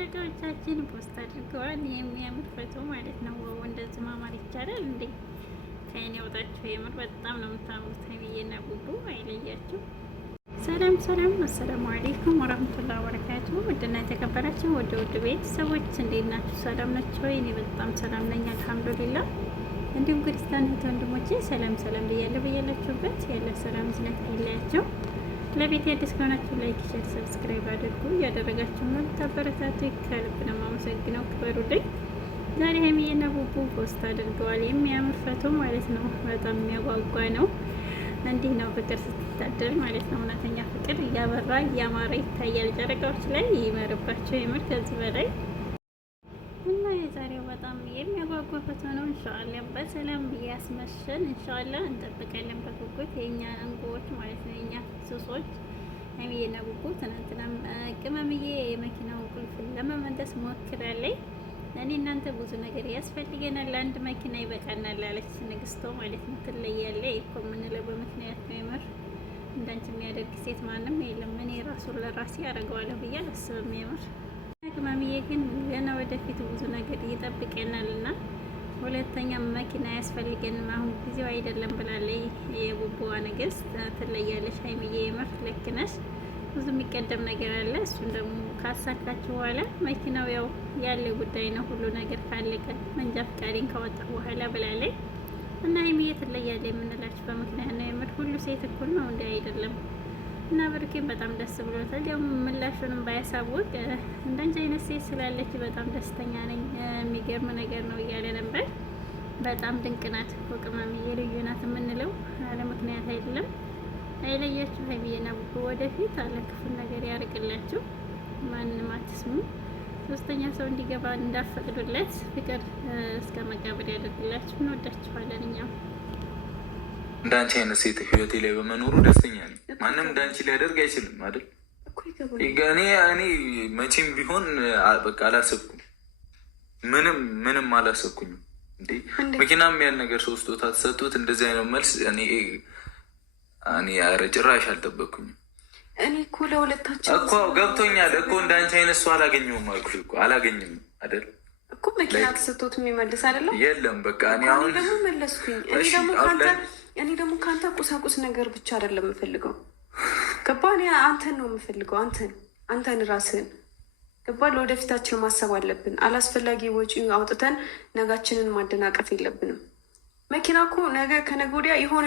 ጨረቃዎቻችን ፖስት አድርገዋል። የሚያምር ፎቶ ማለት ነው። እንደዚህ ማማር ይቻላል እንዴ? ከእኔ ወጣችሁ የምር በጣም ነው የምታምሩት። ሀይሚዬና ቡቡ አይለያችሁ። ሰላም ሰላም፣ አሰላሙ አለይኩም ወራህመቱላሂ ወበረካቱ። ውድና የተከበራችሁ ውድ ቤተሰቦች እንዴት ናችሁ? ሰላም ናችሁ ወይ? እኔ በጣም ሰላም ነኝ አልሐምዱሊላህ። እንዲሁም ክርስቲያን እህት ወንድሞቼ ሰላም ሰላም ብያለሁ። ብያላችሁበት ያለ ሰላም ዝነት ይለያችሁ። ለቤት አዲስ ከሆናችሁ ላይክ፣ ሼር፣ ሰብስክራይብ አድርጉ። እያደረጋችሁ ነው ተበረታቱ። ከልብ ነው የማመሰግነው። ክበሩልኝ። ዛሬ ሀይሚዬና ቡቡ ፖስት አድርገዋል። የሚያምር ፎቶ ማለት ነው። በጣም የሚያጓጓ ነው። እንዲህ ነው ፍቅር ስትታደል ማለት ነው። እውነተኛ ፍቅር እያበራ እያማረ ይታያል። ጨረቃዎች ላይ ይመርባቸው የምር ከዚህ በላይ እና የዛሬው በጣም የሚያጓጓ ፎቶ ነው። ኢንሻአላህ በሰላም ያስመሸን። ኢንሻአላህ እንጠብቃለን በጉጉት የኛ እንቁዎች ማለት ነው። የኛ ሱሶች ሀይሚዬና ቡቡ። ትናንትናም ቅመምዬ የመኪናውን ቁልፍ ለመመለስ ሞክራለች። እኔ እናንተ ብዙ ነገር ያስፈልገናል፣ አንድ መኪና ይበቃናል አለች ንግስቶ ማለት ነው። ትለያለች እኮ የምንለው በምክንያት ነው። የምር እንዳንቺ የሚያደርግ ሴት ማንም የለም። እኔ ራሱን ለራሴ ያደርገዋለሁ ብዬ አላስብም። የምር ቅመምዬ ግን ገና ወደፊት ብዙ ነገር ይጠብቀናል እና ሁለተኛ መኪና ያስፈልገንም አሁን ጊዜው አይደለም ብላለች የቡቡዋ ንግስት። ትለያለች ሀይሚዬ የምር ልክ ነሽ። ብዙ የሚቀደም ነገር አለ። እሱን ደግሞ ካሳካችሁ በኋላ መኪናው ያው ያለ ጉዳይ ነው። ሁሉ ነገር ካለቀ መንጃ ፈቃዴን ካወጣ በኋላ ብላለች እና ሀይሚዬ ትለያለች የምንላችሁ በምክንያት ነው። የምር ሁሉ ሴት እኩል ነው እንዲ አይደለም። እና ብርኬን በጣም ደስ ብሎታል። ያው ምላሹንም ባያሳውቅ እንዳንቺ አይነት ሴት ስላለች በጣም ደስተኛ ነኝ፣ የሚገርም ነገር ነው እያለ ነበር። በጣም ድንቅ ናት እኮ ቅመምዬ፣ ልዩ ናት የምንለው አለ ምክንያት አይደለም። አይለያችሁ ሀይሚዬና ቡቡ። ወደፊት አለ ክፉን ነገር ያርቅላችሁ። ማንንም አትስሙ። ሶስተኛ ሰው እንዲገባ እንዳፈቅዱለት። ፍቅር እስከ መቃብር ያደርግላችሁ። እንወዳችኋለን። እኛም እንዳንቺ አይነት ሴት ህይወቴ ላይ በመኖሩ ደስተኛ ነኝ። ማንም እንዳንቺ ሊያደርግ አይችልም አይደል? እኔ መቼም ቢሆን በቃ አላሰብኩም። ምንም አላሰብኩኝም። እንዴ መኪናም ያን ነገር ሰው ስጦታ ተሰጡት እንደዚህ አይነት መልስ እኔ ኧረ ጭራሽ አልጠበቅኩኝም። እኔ እኮ ለሁለታችን እኮ ገብቶኛል እኮ እንዳንቺ አይነት ሰው አላገኘሁም አልኩሽ እኮ አላገኝም አይደል እኮ መኪና ተሰጥቶት የሚመልስ አይደለም። የለም በቃ እኔ አሁን ደግሞ መለስኩኝ። እኔ ደግሞ ከአንተ ቁሳቁስ ነገር ብቻ አይደለም የምፈልገው። ገባ? እኔ አንተን ነው የምፈልገው። አንተን ራስህን ገባ? ለወደፊታችን ማሰብ አለብን። አላስፈላጊ ወጪ አውጥተን ነጋችንን ማደናቀፍ የለብንም። መኪና እኮ ነገ ከነገ ወዲያ የሆነ